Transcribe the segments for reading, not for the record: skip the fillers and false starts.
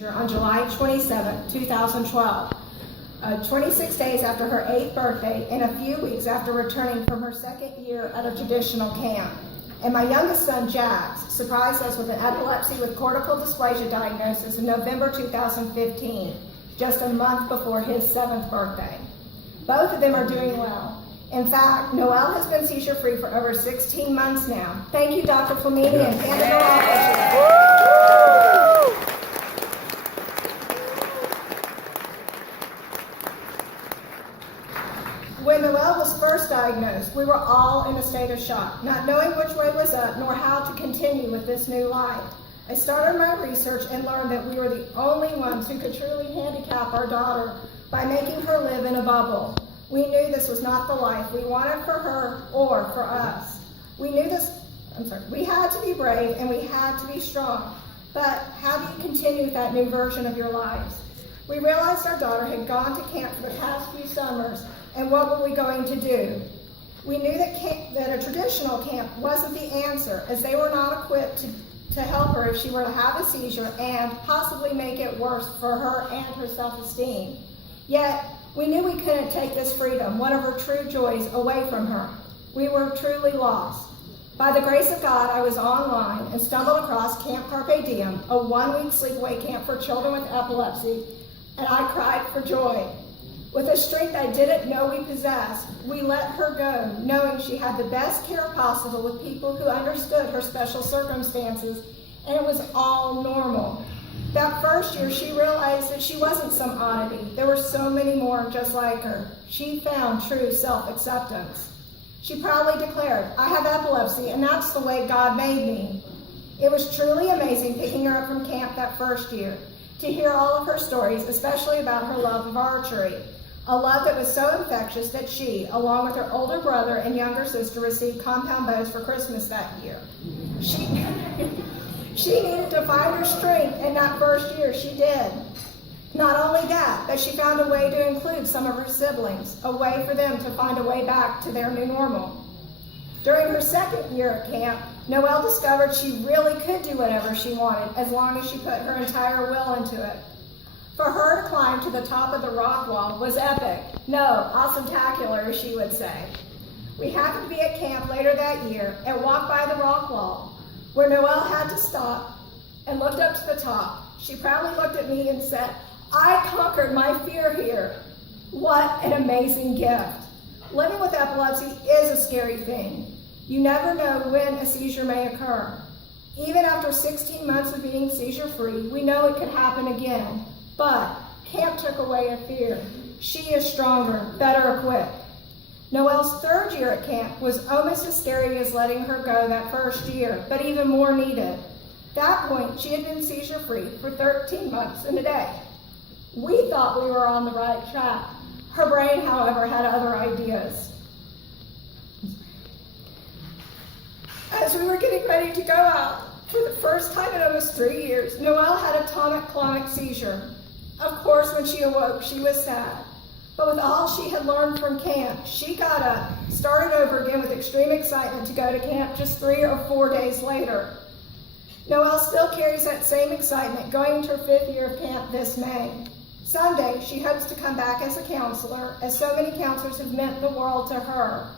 On July 27, 2012, 26 days after her 8th birthday and a few weeks after returning from her second year at a traditional camp. And my youngest son, Jax, surprised us with an epilepsy with cortical dysplasia diagnosis in November 2015, just a month before his 7th birthday. Both of them are doing well. In fact, Noel has been seizure-free for over 16 months now. Thank you, Dr. Flamini and Canada. When Noel was first diagnosed, we were all in a state of shock, not knowing which way was up nor how to continue with this new life. I started my research and learned that we were the only ones who could truly handicap our daughter by making her live in a bubble. We knew this was not the life we wanted for her or for us. We had to be brave and we had to be strong. But how do you continue with that new version of your lives? We realized our daughter had gone to camp for the past few summers, and what were we going to do? We knew that a traditional camp wasn't the answer, as they were not equipped to help her if she were to have a seizure and possibly make it worse for her and her self-esteem. Yet, we knew we couldn't take this freedom, one of her true joys, away from her. We were truly lost. By the grace of God, I was online and stumbled across Camp Carpe Diem, a one-week sleepaway camp for children with epilepsy, and I cried for joy. With a strength I didn't know we possessed, we let her go, knowing she had the best care possible with people who understood her special circumstances, and it was all normal. That first year, she realized that she wasn't some oddity. There were so many more just like her. She found true self-acceptance. She proudly declared, "I have epilepsy, and that's the way God made me." It was truly amazing picking her up from camp that first year, to hear all of her stories, especially about her love of archery. A love that was so infectious that she, along with her older brother and younger sister, received compound bows for Christmas that year. She needed to find her strength, and that first year she did. Not only that, but she found a way to include some of her siblings, a way for them to find a way back to their new normal. During her second year at camp, Noel discovered she really could do whatever she wanted as long as she put her entire will into it. For her to climb to the top of the rock wall was epic. No, awesome-tacular, as she would say. We happened to be at camp later that year and walked by the rock wall, where Noel had to stop and looked up to the top. She proudly looked at me and said, "I conquered my fear here." What an amazing gift. Living with epilepsy is a scary thing. You never know when a seizure may occur. Even after 16 months of being seizure-free, we know it could happen again. But camp took away a fear. She is stronger, better equipped. Noel's third year at camp was almost as scary as letting her go that first year, but even more needed. At that point, she had been seizure-free for 13 months and a day. We thought we were on the right track. Her brain, however, had other ideas. As we were getting ready to go out, for the first time in almost 3 years, Noel had a tonic-clonic seizure. Of course, when she awoke, she was sad. But with all she had learned from camp, she got up, started over again with extreme excitement to go to camp just 3 or 4 days later. Noel still carries that same excitement going into her 5th year of camp this May. Someday, she hopes to come back as a counselor, as so many counselors have meant the world to her.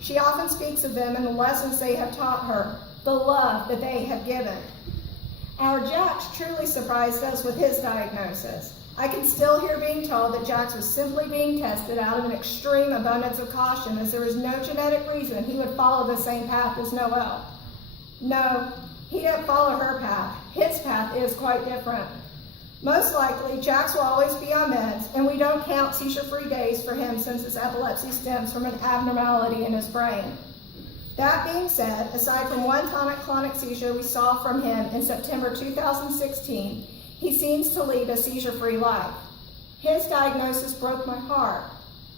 She often speaks of them and the lessons they have taught her, the love that they have given. Our Jax truly surprised us with his diagnosis. I can still hear being told that Jax was simply being tested out of an extreme abundance of caution, as there was no genetic reason he would follow the same path as Noel. No, he didn't follow her path. His path is quite different. Most likely, Jax will always be on meds, and we don't count seizure-free days for him since his epilepsy stems from an abnormality in his brain. That being said, aside from one tonic-clonic seizure we saw from him in September 2016, he seems to lead a seizure-free life. His diagnosis broke my heart,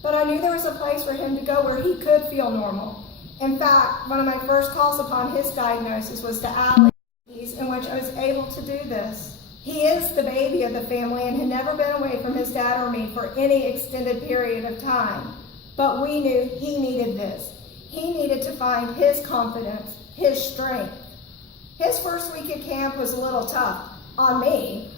but I knew there was a place for him to go where he could feel normal. In fact, one of my first calls upon his diagnosis was to Allie, in which I was able to do this. He is the baby of the family and had never been away from his dad or me for any extended period of time. But we knew he needed this. He needed to find his confidence, his strength. His first week at camp was a little tough on me.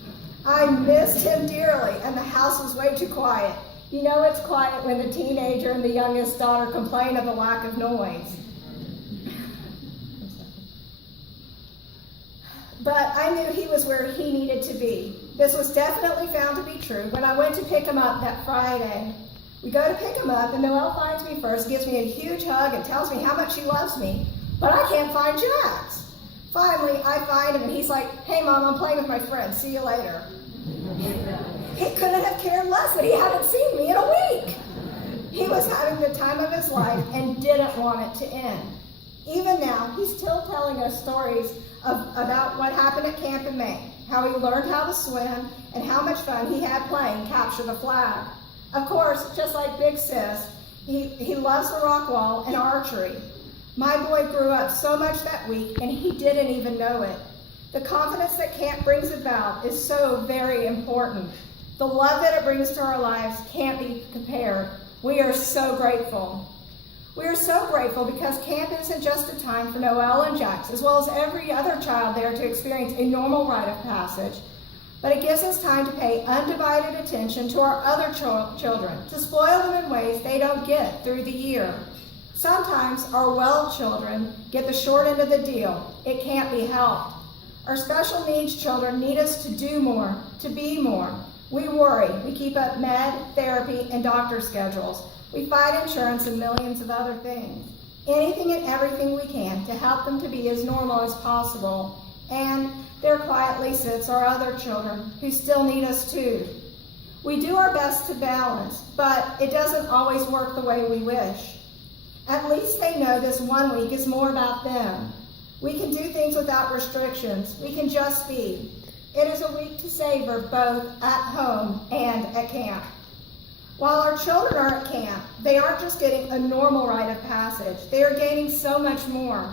I missed him dearly, and the house was way too quiet. You know it's quiet when the teenager and the youngest daughter complain of the lack of noise. But I knew he was where he needed to be. This was definitely found to be true when I went to pick him up that Friday. We go to pick him up, and Noelle finds me first, gives me a huge hug, and tells me how much he loves me. But I can't find Jax. Finally, I find him, and he's like, "Hey, Mom, I'm playing with my friends. See you later." He couldn't have cared less that he hadn't seen me in a week. He was having the time of his life and didn't want it to end. Even now, he's still telling us stories about what happened at camp in May, how he learned how to swim, and how much fun he had playing Capture the Flag. Of course, just like Big Sis, he loves the rock wall and archery. My boy grew up so much that week, and he didn't even know it. The confidence that camp brings about is so very important. The love that it brings to our lives can't be compared. We are so grateful. We are so grateful because camp isn't just a time for Noelle and Jax, as well as every other child there to experience a normal rite of passage, but it gives us time to pay undivided attention to our other children, to spoil them in ways they don't get through the year. Sometimes our well children get the short end of the deal. It can't be helped. Our special needs children need us to do more, to be more. We worry. We keep up med, therapy, and doctor schedules. We fight insurance and millions of other things. Anything and everything we can to help them to be as normal as possible. And there quietly sits our other children who still need us too. We do our best to balance, but it doesn't always work the way we wish. At least they know this 1 week is more about them. We can do things without restrictions. We can just be. It is a week to savor both at home and at camp. While our children are at camp, they aren't just getting a normal rite of passage. They are gaining so much more.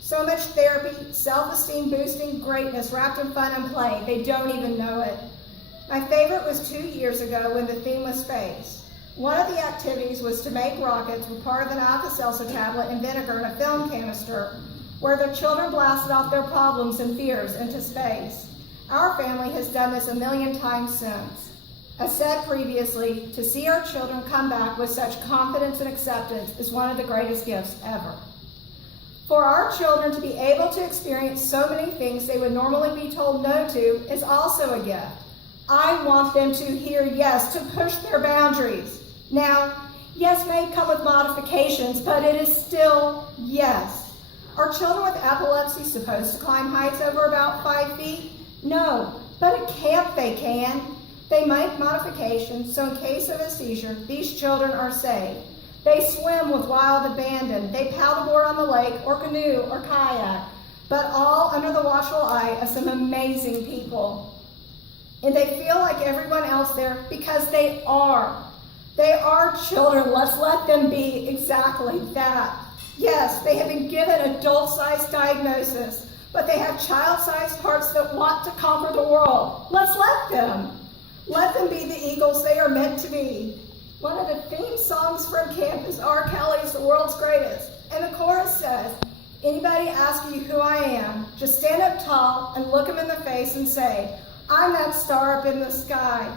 So much therapy, self-esteem boosting greatness wrapped in fun and play. They don't even know it. My favorite was 2 years ago when the theme was space. One of the activities was to make rockets with part of an Alka-Seltzer tablet and vinegar in a film canister, where the children blasted off their problems and fears into space. Our family has done this a million times since. As said previously, to see our children come back with such confidence and acceptance is one of the greatest gifts ever. For our children to be able to experience so many things they would normally be told no to is also a gift. I want them to hear yes, to push their boundaries. Now, yes may come with modifications, but it is still yes. Are children with epilepsy supposed to climb heights over about 5 feet? No, but at camp they can. They make modifications, so in case of a seizure, these children are saved. They swim with wild abandon. They paddleboard on the lake or canoe or kayak, but all under the watchful eye of some amazing people. And they feel like everyone else there because they are. They are children. Let's let them be exactly that. Yes, they have been given adult-sized diagnosis, but they have child-sized hearts that want to conquer the world. Let's let them. Let them be the eagles they are meant to be. One of the theme songs from camp is R. Kelly's The World's Greatest, and the chorus says, anybody ask you who I am, just stand up tall and look them in the face and say, I'm that star up in the sky.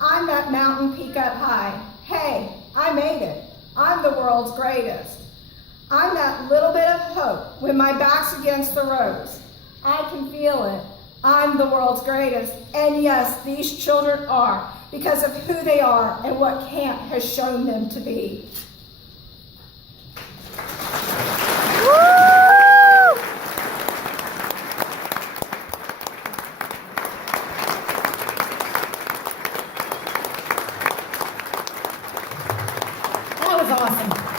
I'm that mountain peak up high. Hey, I made it. I'm the world's greatest. I'm that little bit of hope when my back's against the ropes. I can feel it. I'm the world's greatest. And yes, these children are, because of who they are and what camp has shown them to be. That was awesome.